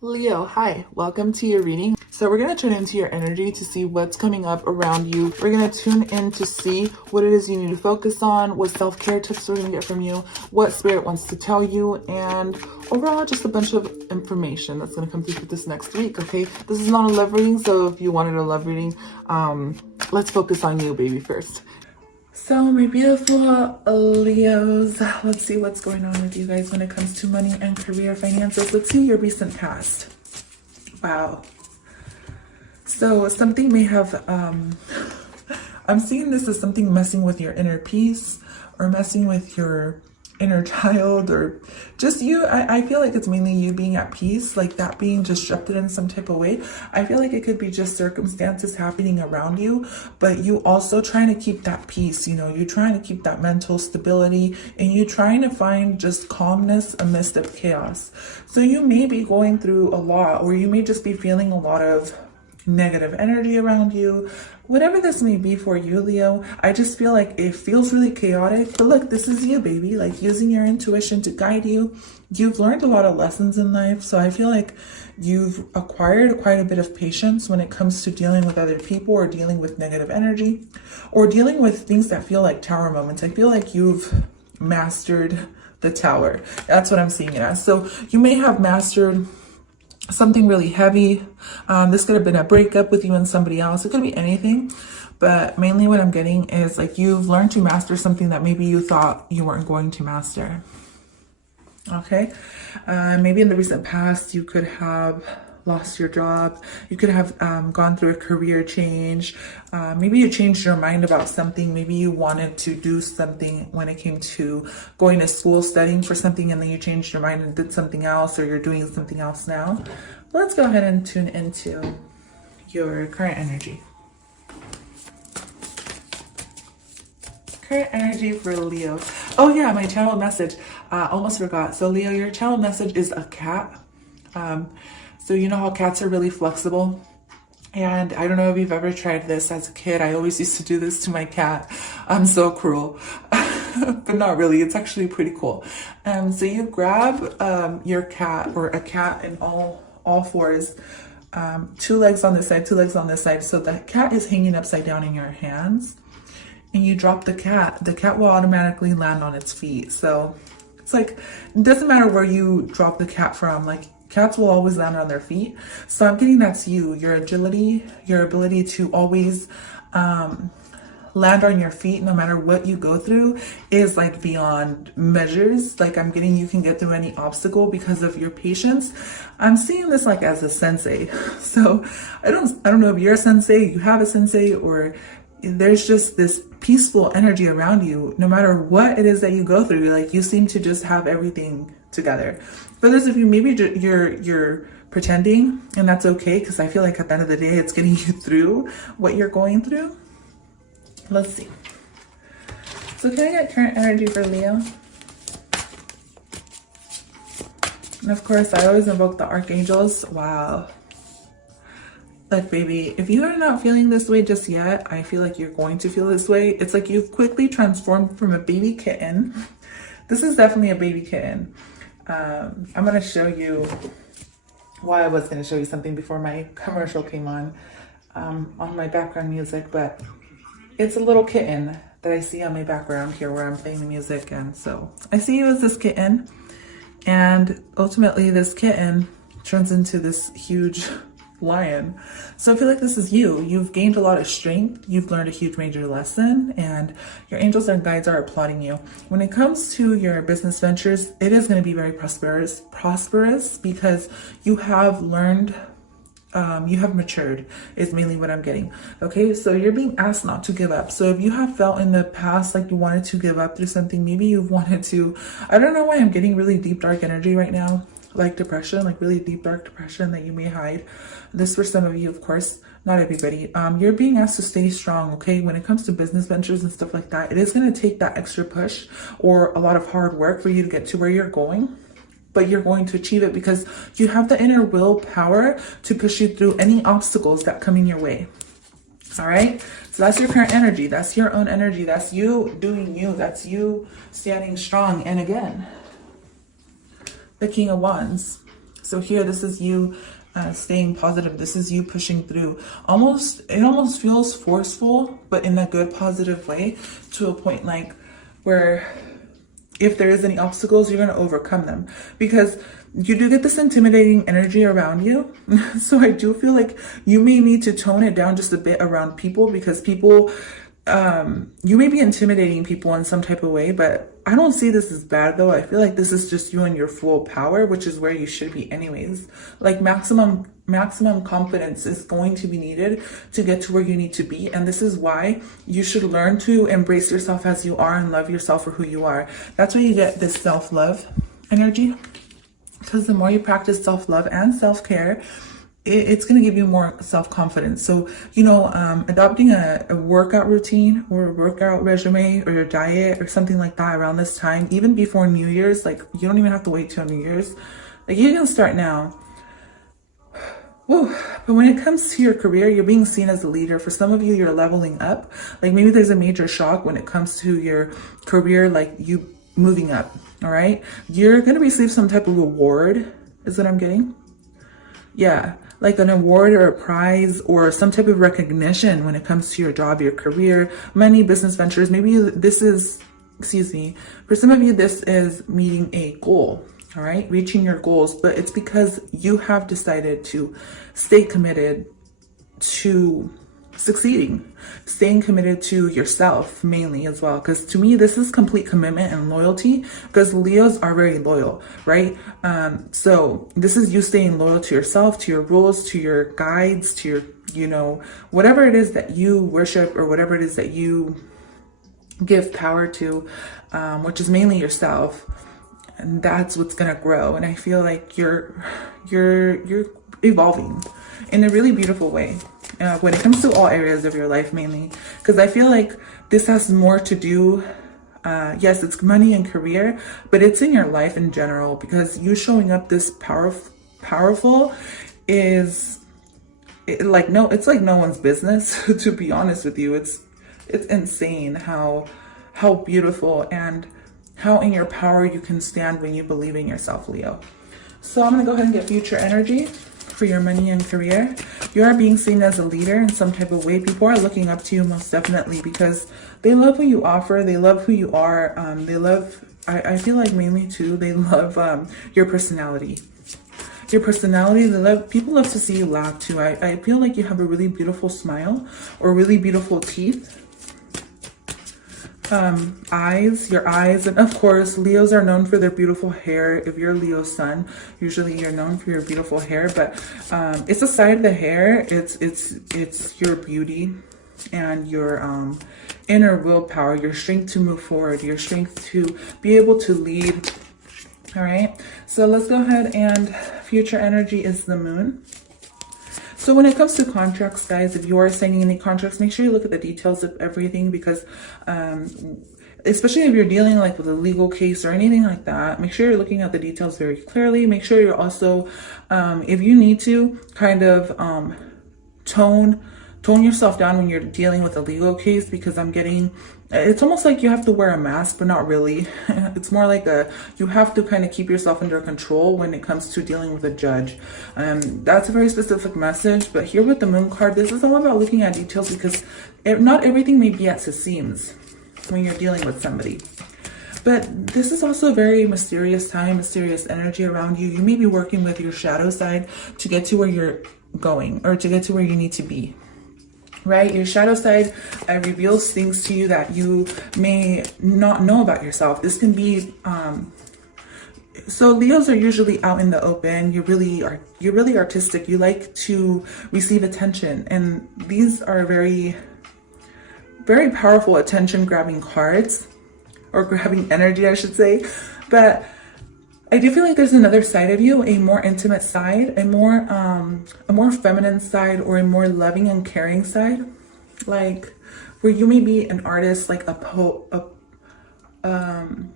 Leo, hi, welcome to your reading. So we're going to tune into your energy to see what's coming up around you. We're going to tune in to see what it is you need to focus on, what self-care tips we're going to get from you, what spirit wants to tell you, and overall just a bunch of information that's going to come through for this next week, okay? This is not a love reading, so if you wanted a love reading, let's focus on you, baby, first. So my beautiful Leos, let's see what's going on with you guys when it comes to money and career finances. Let's see your recent past. Wow. So something may have, I'm seeing this as something messing with your inner peace or messing with your inner child, or just you. I feel like it's mainly you being at peace, like that being disrupted in some type of way. I feel like it could be just circumstances happening around you, but you also trying to keep that peace, you trying to keep that mental stability, and you trying to find just calmness amidst of chaos. So you may be going through a lot, or you may just be feeling a lot of negative energy around you. Whatever this may be for you, Leo, I just feel like it feels really chaotic. But look, this is you, baby, like using your intuition to guide you. You've learned a lot of lessons in life. So I feel like you've acquired quite a bit of patience when it comes to dealing with other people, or dealing with negative energy, or dealing with things that feel like tower moments. I feel like you've mastered the tower. That's what I'm seeing it as. So you may have mastered something really heavy. This could have been a breakup with you and somebody else. It could be anything, but mainly what I'm getting is like you've learned to master something that maybe you thought you weren't going to master. Okay. Maybe in the recent past, you could have lost your job. You could have gone through a career change. Maybe you changed your mind about something. Maybe you wanted to do something when it came to going to school, studying for something, and then you changed your mind and did something else, or you're doing something else now. Let's go ahead and tune into your current energy. Current energy for Leo. Oh yeah, my channel message. Almost forgot. So Leo, your channel message is a cat. So you know how cats are really flexible? And I don't know if you've ever tried this as a kid. I always used to do this to my cat. I'm so cruel. But not really. It's actually pretty cool. So you grab your cat, or a cat in all fours, two legs on this side, two legs on this side. So the cat is hanging upside down in your hands. And you drop the cat will automatically land on its feet. So it's like, it doesn't matter where you drop the cat from, like cats will always land on their feet. So I'm getting that's you, your agility, your ability to always land on your feet no matter what you go through is like beyond measures. Like I'm getting you can get through any obstacle because of your patience. I'm seeing this like as a sensei. So I don't know if you're a sensei, you have a sensei, or there's just this peaceful energy around you no matter what it is that you go through. Like you seem to just have everything together. For those of you, maybe you're pretending, and that's okay, because I feel like at the end of the day it's getting you through what you're going through. Let's see. So can I get current energy for Leo? And of course I always invoke the archangels. Wow. Look, baby, if you are not feeling this way just yet, I feel like you're going to feel this way. It's like you've quickly transformed from a baby kitten. This is definitely a baby kitten. I'm going to show you why I was going to show you something before my commercial came on my background music, but it's a little kitten that I see on my background here where I'm playing the music. And so I see you as this kitten, and ultimately this kitten turns into this huge lion. So I feel like this is you. You've gained a lot of strength. You've learned a huge major lesson, and your angels and guides are applauding you. When it comes to your business ventures, it is going to be very prosperous because you have learned, you have matured is mainly what I'm getting. Okay, so you're being asked not to give up. So if you have felt in the past like you wanted to give up through something, maybe you've wanted to, I don't know why I'm getting really deep dark energy right now, like depression, like really deep dark depression that you may hide. This for some of you, of course, not everybody. You're being asked to stay strong, okay? When it comes to business ventures and stuff like that, it is going to take that extra push or a lot of hard work for you to get to where you're going. But you're going to achieve it because you have the inner willpower to push you through any obstacles that come in your way. All right, so that's your current energy. That's your own energy. That's you doing you. That's you standing strong. And again, the King of Wands. So here, this is you staying positive. This is you pushing through. It almost feels forceful, but in a good, positive way, to a point like where if there is any obstacles, you're going to overcome them, because you do get this intimidating energy around you. So I do feel like you may need to tone it down just a bit around people, because people, you may be intimidating people in some type of way, but I don't see this as bad though. I feel like this is just you in your full power, which is where you should be anyways. Like maximum confidence is going to be needed to get to where you need to be. And this is why you should learn to embrace yourself as you are and love yourself for who you are. That's where you get this self-love energy. Because the more you practice self-love and self-care, it's going to give you more self-confidence. So, adopting a workout routine or a workout regimen or your diet or something like that around this time, even before New Year's, like you don't even have to wait till New Year's. Like you can start now. Woo. But when it comes to your career, you're being seen as a leader. For some of you, you're leveling up. Like maybe there's a major shock when it comes to your career, like you moving up. All right. You're going to receive some type of reward is what I'm getting. Yeah. Like an award or a prize or some type of recognition when it comes to your job, your career, money, business ventures. Maybe this is, for some of you, this is meeting a goal, all right? Reaching your goals, but it's because you have decided to stay committed to succeeding, staying committed to yourself mainly as well. Because to me, this is complete commitment and loyalty, because Leos are very loyal, right? So this is you staying loyal to yourself, to your rules, to your guides, to your, whatever it is that you worship or whatever it is that you give power to, which is mainly yourself. And that's what's going to grow. And I feel like you're evolving in a really beautiful way. When it comes to all areas of your life mainly, because I feel like this has more to do, yes, it's money and career, but it's in your life in general, because you showing up this powerful is it's like no one's business. To be honest with you, it's insane how beautiful and how in your power you can stand when you believe in yourself, Leo. So I'm going to go ahead and get future energy for your money and career. You are being seen as a leader in some type of way. People are looking up to you most definitely, because they love what you offer. They love who you are. They love, I feel like mainly too, they love your personality. Your personality, people love to see you laugh too. I feel like you have a really beautiful smile or really beautiful teeth. Your eyes, and of course Leos are known for their beautiful hair. If you're a Leo sun, usually you're known for your beautiful hair, but it's a side of the hair, it's your beauty and your inner willpower, your strength to move forward, your strength to be able to lead. All right, so let's go ahead, and future energy is the moon. So when it comes to contracts, guys, if you are signing any contracts, make sure you look at the details of everything, because especially if you're dealing like with a legal case or anything like that, make sure you're looking at the details very clearly. Make sure you're also, if you need to, kind of tone yourself down when you're dealing with a legal case, because I'm getting, it's almost like you have to wear a mask, but not really. It's more like you have to kind of keep yourself under control when it comes to dealing with a judge. That's a very specific message, but here with the moon card, this is all about looking at details, because not everything may be as it seems when you're dealing with somebody. But this is also a very mysterious time, mysterious energy around you. You may be working with your shadow side to get to where you're going, or to get to where you need to be. Right? Your shadow side reveals things to you that you may not know about yourself. This can be, so Leos are usually out in the open. You're really artistic. You like to receive attention. And these are very, very powerful attention grabbing cards, or grabbing energy, I should say. But I do feel like there's another side of you, a more intimate side, a more feminine side, or a more loving and caring side, like where you may be an artist, like a poet. I'm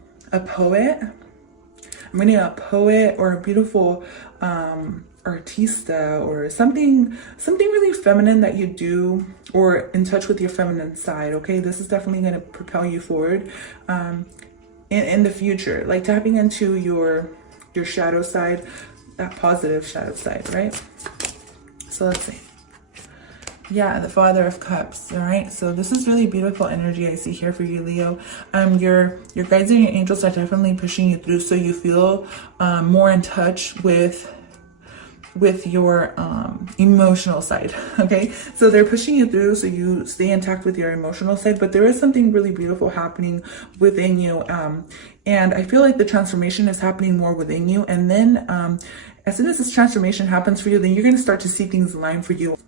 meaning a poet, or a beautiful artista, or something really feminine that you do, or in touch with your feminine side. Okay, this is definitely going to propel you forward. In the future, like tapping into your shadow side, that positive shadow side, right? So let's see. Yeah, the Father of Cups. All right, so this is really beautiful energy I see here for you, Leo. Your guides and your angels are definitely pushing you through, so you feel more in touch with your emotional side. Okay, so they're pushing you through so you stay intact with your emotional side, but there is something really beautiful happening within you, and I feel like the transformation is happening more within you, and then as soon as this transformation happens for you, then you're going to start to see things align for you.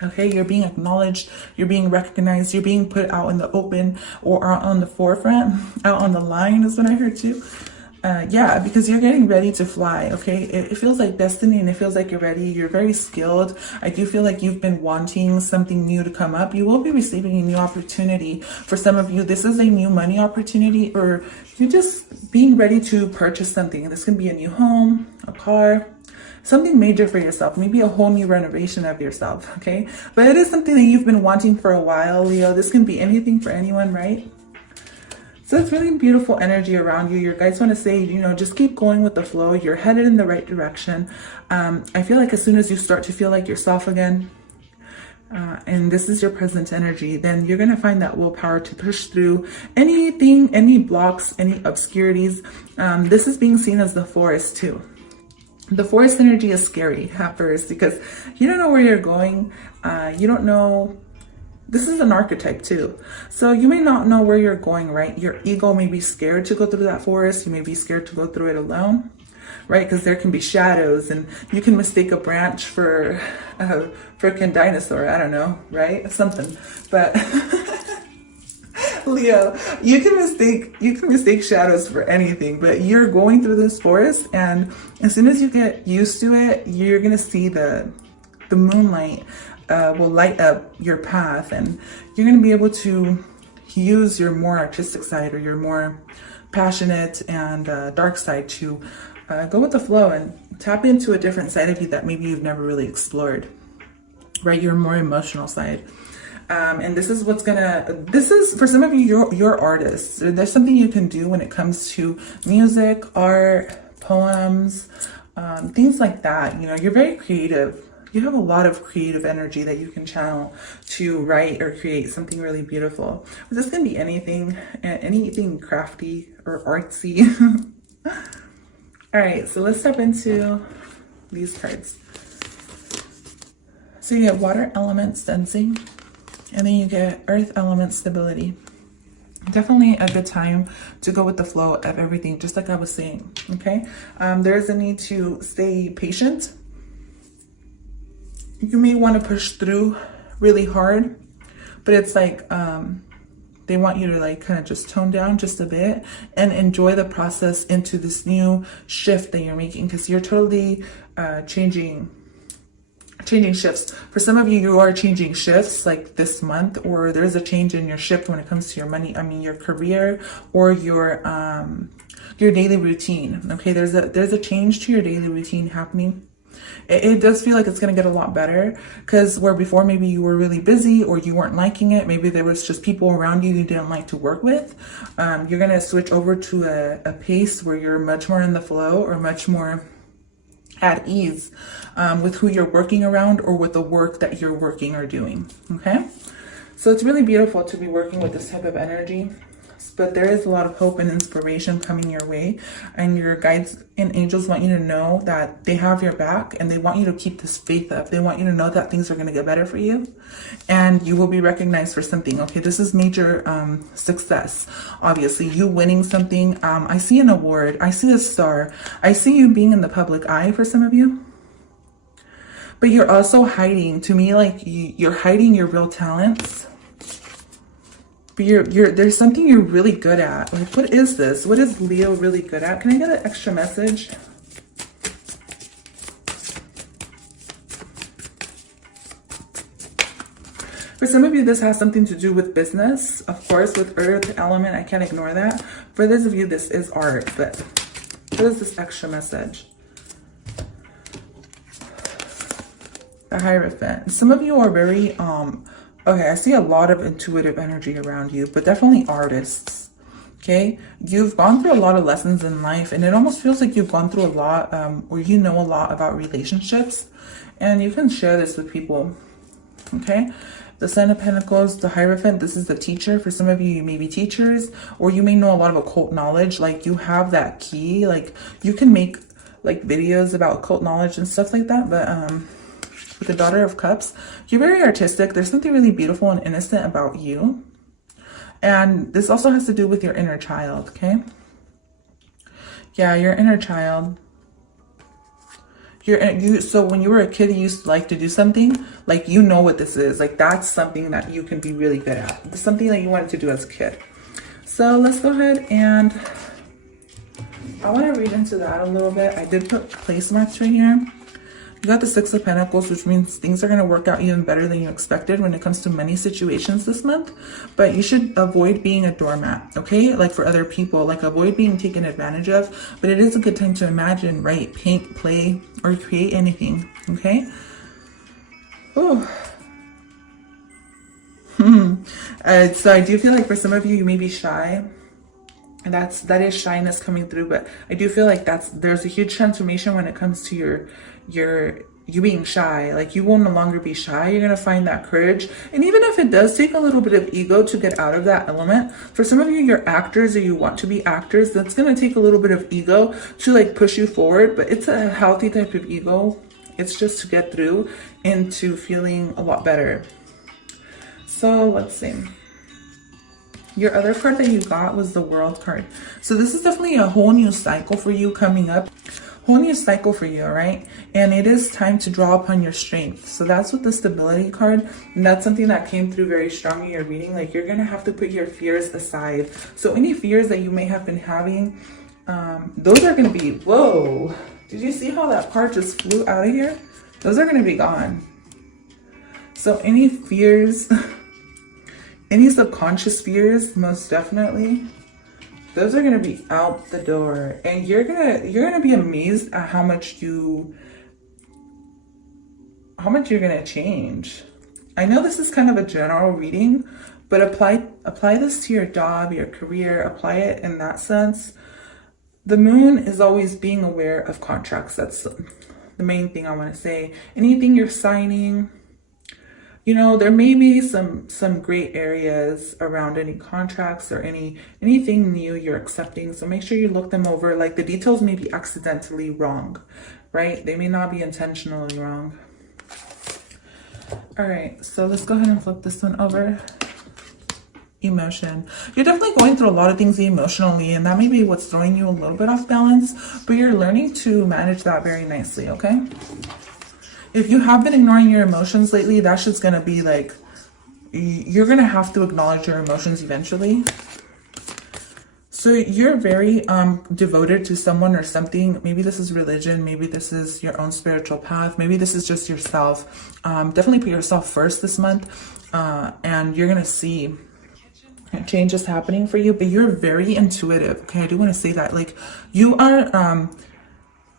Okay, you're being acknowledged, you're being recognized, you're being put out in the open or out on the forefront, out on the line is what I heard too. Yeah, because you're getting ready to fly, okay? It feels like destiny, and it feels like you're ready. You're very skilled. I do feel like you've been wanting something new to come up. You will be receiving a new opportunity. For some of you, this is a new money opportunity, or you're just being ready to purchase something. This can be a new home, a car, something major for yourself, maybe a whole new renovation of yourself, okay? But it is something that you've been wanting for a while, Leo. This can be anything for anyone, right? So it's really beautiful energy around you. Your guides want to say, you know, just keep going with the flow. You're headed in the right direction. I feel like as soon as you start to feel like yourself again, and this is your present energy, then you're going to find that willpower to push through anything, any blocks, any obscurities. This is being seen as the forest too. The forest energy is scary at first because you don't know where you're going. You don't know. This is an archetype too. So you may not know where you're going, right? Your ego may be scared to go through that forest. You may be scared to go through it alone, right? Because there can be shadows, and you can mistake a branch for a freaking dinosaur. I don't know, right? Something. But Leo, you can mistake shadows for anything, but you're going through this forest, and as soon as you get used to it, you're gonna see the moonlight will light up your path, and you're going to be able to use your more artistic side or your more passionate and dark side to go with the flow and tap into a different side of you that maybe you've never really explored, right? Your more emotional side. And this is for some of you, you're artists. There's something you can do when it comes to music, art, poems, things like that. You know, you're very creative. You have a lot of creative energy that you can channel to write or create something really beautiful. This can be anything crafty or artsy. All right, so let's step into these cards. So you get water element sensing, and then you get earth element stability. Definitely a good time to go with the flow of everything, just like I was saying, okay? There's a need to stay patient. You may want to push through really hard, but it's like they want you to like kind of just tone down just a bit and enjoy the process into this new shift that you're making, because you're totally changing shifts. For some of you, you are changing shifts like this month, or there's a change in your shift when it comes to your money. I mean, your career or your daily routine. Okay, there's a change to your daily routine happening. It does feel like it's going to get a lot better, because where before maybe you were really busy or you weren't liking it, maybe there was just people around you didn't like to work with, you're going to switch over to a pace where you're much more in the flow or much more at ease with who you're working around or with the work that you're working or doing. Okay, so it's really beautiful to be working with this type of energy. But there is a lot of hope and inspiration coming your way, and your guides and angels want you to know that they have your back, and they want you to keep this faith up. They want you to know that things are going to get better for you, and you will be recognized for something. Okay, this is major success. Obviously, you winning something. I see an award. I see a star. I see you being in the public eye for some of you. But you're also hiding. To me, like you're hiding your real talents. But there's something you're really good at. Like, what is this? What is Leo really good at? Can I get an extra message? For some of you, this has something to do with business. Of course, with earth element, I can't ignore that. For those of you, this is art. But what is this extra message? The Hierophant. Some of you are very okay, I see a lot of intuitive energy around you, but definitely artists. Okay, you've gone through a lot of lessons in life, and it almost feels like you've gone through a lot, or you know a lot about relationships, and you can share this with people. Okay, the Ten of Pentacles, the Hierophant, this is the teacher. For some of you, you may be teachers, or you may know a lot of occult knowledge. Like you have that key, like you can make like videos about occult knowledge and stuff like that. But with the Daughter of Cups, you're very artistic. There's something really beautiful and innocent about you. And this also has to do with your inner child, okay? Yeah, your inner child. So when you were a kid, you used to like to do something, like you know what this is. Like that's something that you can be really good at. It's something that you wanted to do as a kid. So let's go ahead and I want to read into that a little bit. I did put place marks right here. You got the Six of Pentacles, which means things are going to work out even better than you expected when it comes to money situations this month. But you should avoid being a doormat, okay? Like for other people, like avoid being taken advantage of. But it is a good time to imagine, write, paint, play, or create anything, okay? Oh. So I do feel like for some of you, you may be shy. And that is shyness coming through, but I do feel like there's a huge transformation when it comes to you being shy. Like you will no longer be shy. You're gonna find that courage, and even if it does take a little bit of ego to get out of that element, for some of you, you're actors or you want to be actors. That's gonna take a little bit of ego to like push you forward, but it's a healthy type of ego. It's just to get through into feeling a lot better. So let's see. Your other card that you got was the World card. So this is definitely a whole new cycle for you coming up. Whole new cycle for you, all right? And it is time to draw upon your strength. So that's with the Stability card. And that's something that came through very strong in your reading. Like you're going to have to put your fears aside. So any fears that you may have been having, those are going to be, whoa. Did you see how that card just flew out of here? Those are going to be gone. So any fears... Any subconscious fears, most definitely, those are gonna be out the door, and you're gonna be amazed at how much you're gonna change. I know this is kind of a general reading, but apply this to your job, your career, apply it in that sense. The moon is always being aware of contracts. That's the main thing I want to say. Anything you're signing, you know, there may be some gray areas around any contracts or anything new you're accepting. So make sure you look them over. Like the details may be accidentally wrong, right? They may not be intentionally wrong. All right, so let's go ahead and flip this one over. Emotion. You're definitely going through a lot of things emotionally, and that may be what's throwing you a little bit off balance, but you're learning to manage that very nicely, okay? If you have been ignoring your emotions lately, that's just going to be like, you're going to have to acknowledge your emotions eventually. So you're very devoted to someone or something. Maybe this is religion. Maybe this is your own spiritual path. Maybe this is just yourself. Definitely put yourself first this month. And you're going to see changes happening for you. But you're very intuitive. Okay, I do want to say that. Like you are...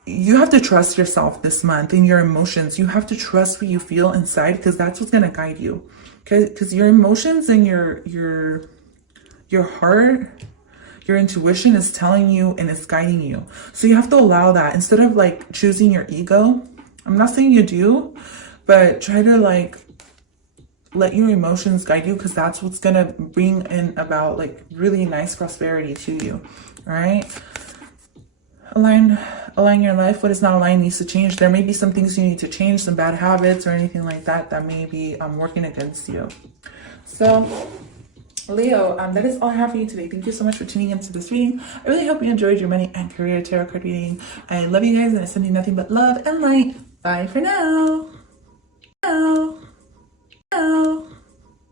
you have to trust yourself this month and your emotions. You have to trust what you feel inside, because that's what's going to guide you. Okay, because your emotions and your heart, your intuition is telling you and it's guiding you. So you have to allow that instead of like choosing your ego. I'm not saying you do, but try to like let your emotions guide you, because that's what's going to bring in about like really nice prosperity to you. All right. Align your life. What is not aligned needs to change. There may be some things you need to change, some bad habits or anything like that that may be working against you. So Leo, that is all I have for you today. Thank you so much for tuning into this reading. I really hope you enjoyed your money and career tarot card reading. I love you guys, and I send you nothing but love and light. Bye for now. Ciao. Ciao.